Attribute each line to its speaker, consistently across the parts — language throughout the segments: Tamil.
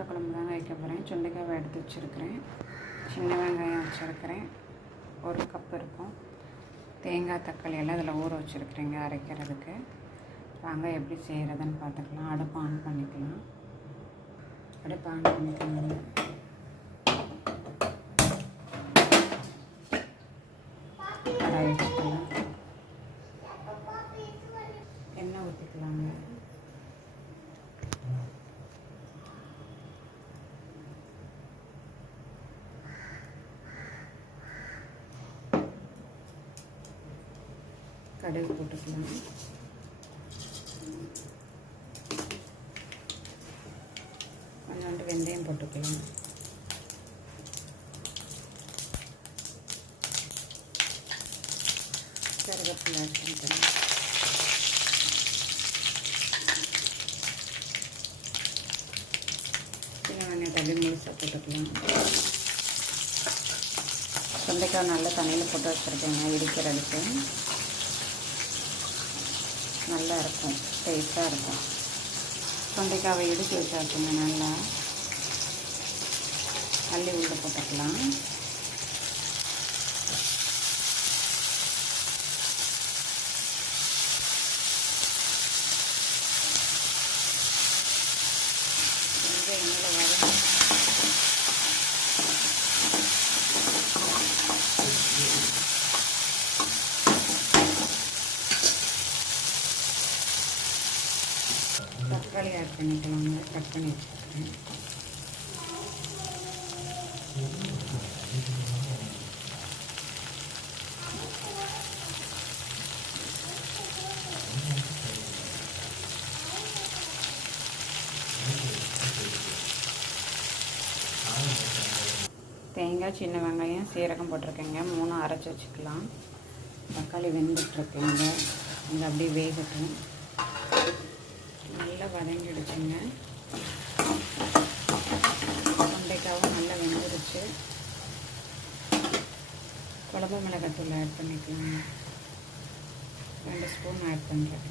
Speaker 1: வெண்டைக்காய் குழம்பு தாங்க வைக்க போகிறேன் சுண்டைக்காவை எடுத்து வச்சுருக்கிறேன். சின்ன வெங்காயம் வச்சுருக்கிறேன். ஒரு கப் இருக்கும். தேங்காய் தக்காளி எல்லாம் இதில் ஊற வச்சுருக்குறேங்க அரைக்கிறதுக்கு. வாங்க எப்படி செய்கிறதுன்னு பார்த்துக்கலாம். அடுப்பு ஆன் பண்ணிக்கலாம். அடுப்பு ஆன் பண்ணிக்கலாங்க கடாய் வச்சுக்கலாம் எண்ணெய் ஊற்றிக்கலாங்க கடுகு போட்டுக்கலாம். கொஞ்சோண்டு வெந்தயம் போட்டுக்கலாம். கருவேப்பிலை பண்ணிக்கலாம். சின்ன முழுசாக போட்டுக்கலாம். சுண்டைக்காய் நல்லா தண்ணியில் போட்டு வச்சுருக்கேங்க இடிக்கிறதுக்கு நல்லா இருக்கும் டேஸ்ட்டாக இருக்கும். தொண்டைக்காவை எடுத்து வச்சாச்சுங்க நல்லா. அள்ளி உள்ள போட்டுக்கலாம் கொஞ்சம் எண்ணெயில் வதங்கி தக்காளி ஆட் பண்ணிக்கலாங்க கட் பண்ணி வச்சுருக்கேன். தேங்காய் சின்ன வெங்காயம் சீரகம் போட்டிருக்கேங்க. மூணு அரைச்சி வச்சுக்கலாம். தக்காளி வெந்துட்டுருக்கேங்க. இங்கே அப்படியே வேகட்டும். நல்லா வதங்கிடுச்சுங்க வெண்டைக்காவும் நல்லா வெந்துருச்சு. குழம்பு மிளகாத்தூள் ஆட் பண்ணிக்கலாங்க ரெண்டு ஸ்பூன் ஆட் பண்ணுறேன்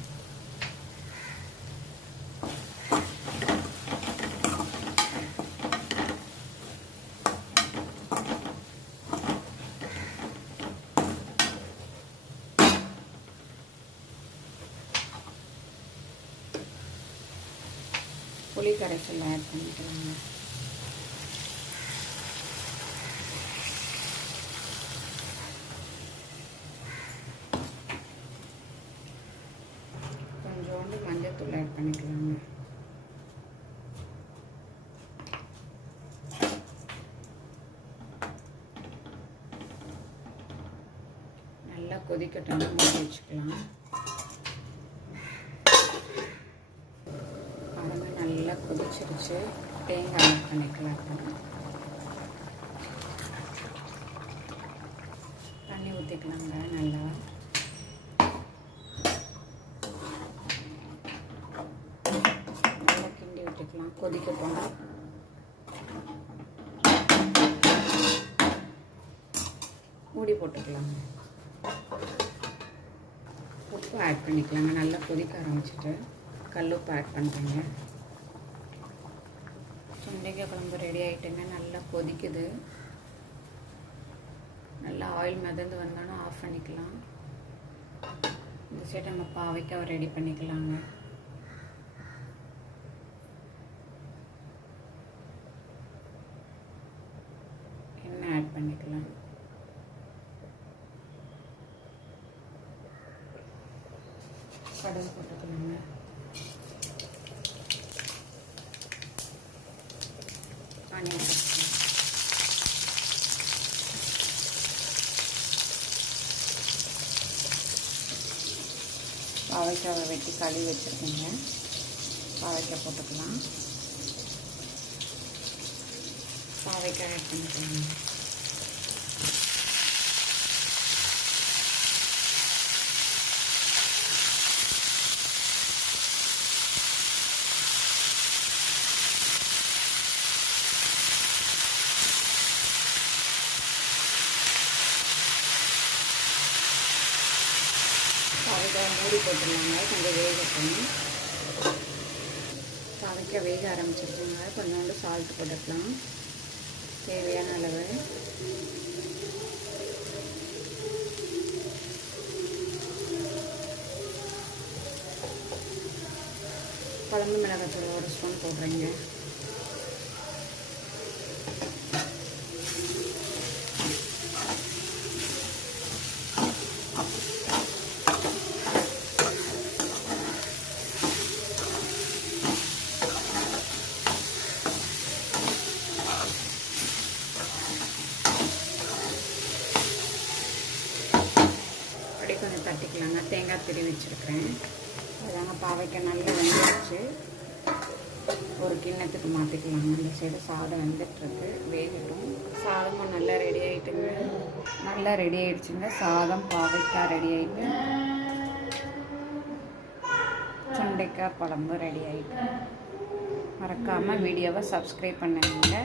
Speaker 1: புளி கரைசல் ஆட் பண்ணிக்கலாங்க கொஞ்சோண்டு மஞ்சத்தூள் ஆட் பண்ணிக்கலாங்க. நல்லா கொதிக்கட்டும் மூடி வச்சுக்கலாம். நல்லா கொதிச்சிருச்சு. தேங்காய் ஆட் பண்ணிக்கலாம் இப்போ. தண்ணி ஊற்றிக்கலாங்க நல்லா. நல்லா கிண்டி விட்டுக்கலாம் கொதிக்கட்டும் மூடி போட்டுக்கலாங்க. உப்பு ஆட் பண்ணிக்கலாங்க நல்லா கொதிக்க ஆரம்பிச்சிட்டு. கல் உப்பு ஆட் பண்ணுறேங்க சுண்டைக்காய் குழம்பு ரெடி ஆகிட்டுங்க நல்லா கொதிக்குது. நல்லா ஆயில் மிதந்து வந்தாலும் ஆஃப் பண்ணிக்கலாம். இந்த சைடு நம்ம பாவைக்காவை ரெடி பண்ணிக்கலாங்க. எண்ணெய் ஆட் பண்ணிக்கலாம். கடுகு போட்டுக்கலாங்க ஆனியன் போட்டுக்கலாம் பாவைக்காவை வெட்டி கழுவி வச்சுருக்கேங்க. பாவைக்காய் போட்டுக்கலாம். பாவைக்காய் ஆட் பண்ணிக்கலாங்க பாவைக்காய் மூடி போட்டுருவாங்க. கொஞ்சம் வேக பண்ணி பாவைக்காய் வேக ஆரம்பிச்சிருக்கோங்க கொஞ்சோண்டு சால்ட் போட்டுக்கலாம். தேவையான அளவு. குழம்பு மிளகாத்தூள் ஒரு ஸ்பூன் போடுறேங்க அப்படியே கொஞ்சம் தட்டிக்கலாங்க தேங்காய் திருவி வச்சுருக்கிறேன். அதாங்க பாவைக்காய் நல்லா வெந்துருச்சு ஒரு கிண்ணத்துக்கு மாற்றிக்கலாங்க இந்த சைடு சாதம் வந்துட்டுருக்கு. வேகட்டும். சாதமும் நல்லா ரெடி ஆகிட்டுங்க நல்லா ரெடி ஆகிடுச்சுங்க சாதம் பாவைக்காய் ரெடி ஆகிட்டு சுண்டைக்காய் குழம்பு ரெடி ஆகிட்டு மறக்காமல் வீடியோவை சப்ஸ்கிரைப் பண்ணுங்க.